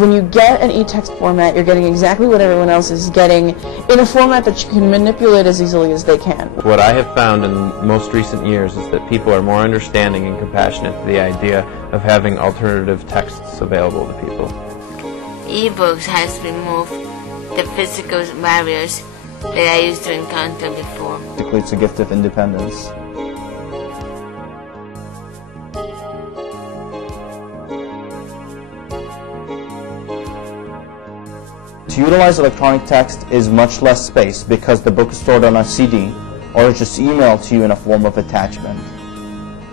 when you get an e-text format, you're getting exactly what everyone else is getting in a format that you can manipulate as easily as they can. What I have found in most recent years is that people are more understanding and compassionate to the idea of having alternative texts available to people. E-books has removed the physical barriers that I used to encounter before. Basically, it's a gift of independence. To utilize electronic text is much less space because the book is stored on a CD or is just emailed to you in a form of attachment.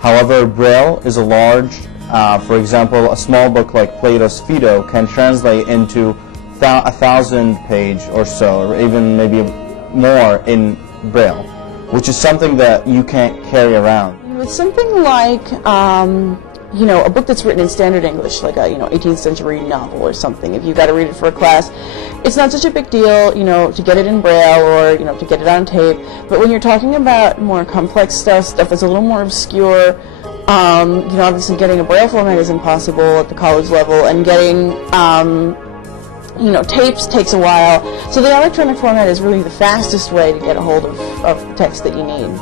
However, Braille is a large, for example, a small book like Plato's Phaedo can translate into 1,000 page or so, or even maybe more in Braille, which is something that you can't carry around. With something like you know, a book that's written in standard English, like a 18th century novel or something, if you've got to read it for a class, it's not such a big deal, to get it in Braille or, to get it on tape. But when you're talking about more complex stuff that's a little more obscure, obviously getting a Braille format is impossible at the college level, and getting, tapes takes a while. So the electronic format is really the fastest way to get a hold of the text that you need.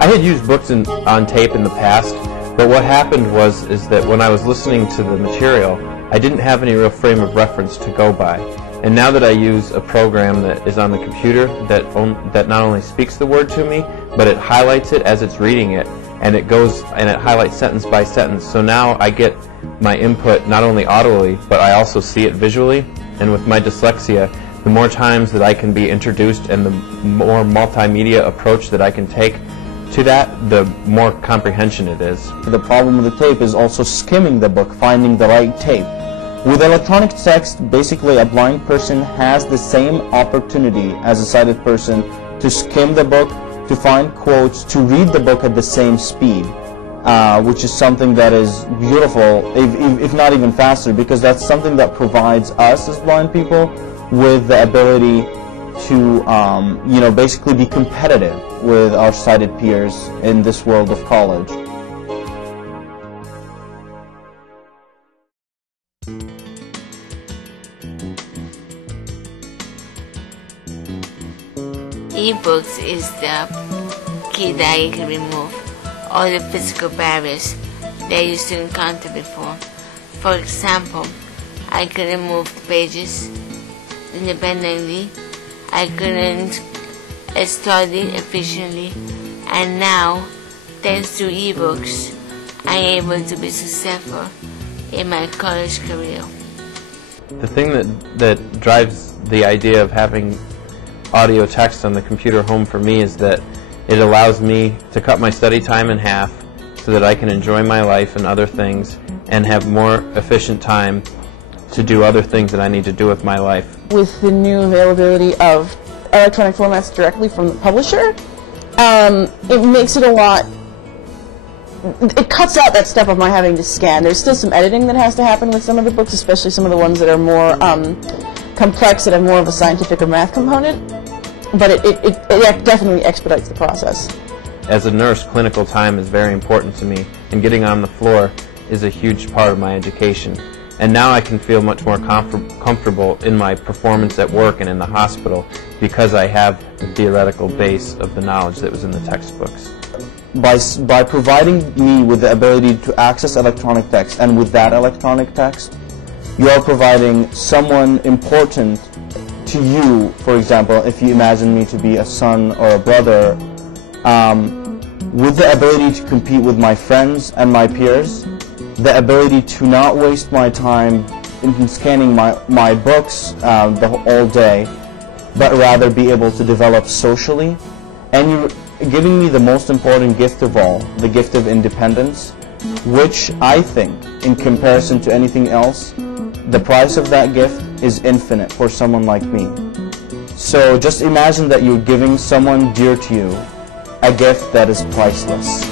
I had used books on tape in the past, but what happened is that when I was listening to the material, I didn't have any real frame of reference to go by. And now that I use a program that is on the computer that not only speaks the word to me, but it highlights it as it's reading it, and it highlights sentence by sentence. So now I get my input not only audibly, but I also see it visually. And with my dyslexia, the more times that I can be introduced and the more multimedia approach that I can take to that, the more comprehension it is. The problem with the tape is also skimming the book, finding the right tape. With electronic text, basically a blind person has the same opportunity as a sighted person to skim the book, to find quotes, to read the book at the same speed, which is something that is beautiful, if not even faster, because that's something that provides us as blind people with the ability to basically be competitive with our sighted peers in this world of college. E-books is the key that I can remove all the physical barriers that I used to encounter before. For example, I can remove the pages independently. I couldn't study efficiently, and now, thanks to e-books, I'm able to be successful in my college career. The thing that drives the idea of having audio text on the computer home for me is that it allows me to cut my study time in half so that I can enjoy my life and other things and have more efficient time to do other things that I need to do with my life. With the new availability of electronic formats directly from the publisher, it makes it a lot, it cuts out that step of my having to scan. There's still some editing that has to happen with some of the books, especially some of the ones that are more complex, that have more of a scientific or math component, but it definitely expedites the process. As a nurse, clinical time is very important to me, and getting on the floor is a huge part of my education. And now I can feel much more comfortable in my performance at work and in the hospital because I have the theoretical base of the knowledge that was in the textbooks. By providing me with the ability to access electronic text, and with that electronic text, you are providing someone important to you. For example, if you imagine me to be a son or a brother, with the ability to compete with my friends and my peers, the ability to not waste my time in scanning my books all day, but rather be able to develop socially, and you're giving me the most important gift of all, the gift of independence, which I think, in comparison to anything else, the price of that gift is infinite for someone like me. So just imagine that you're giving someone dear to you a gift that is priceless.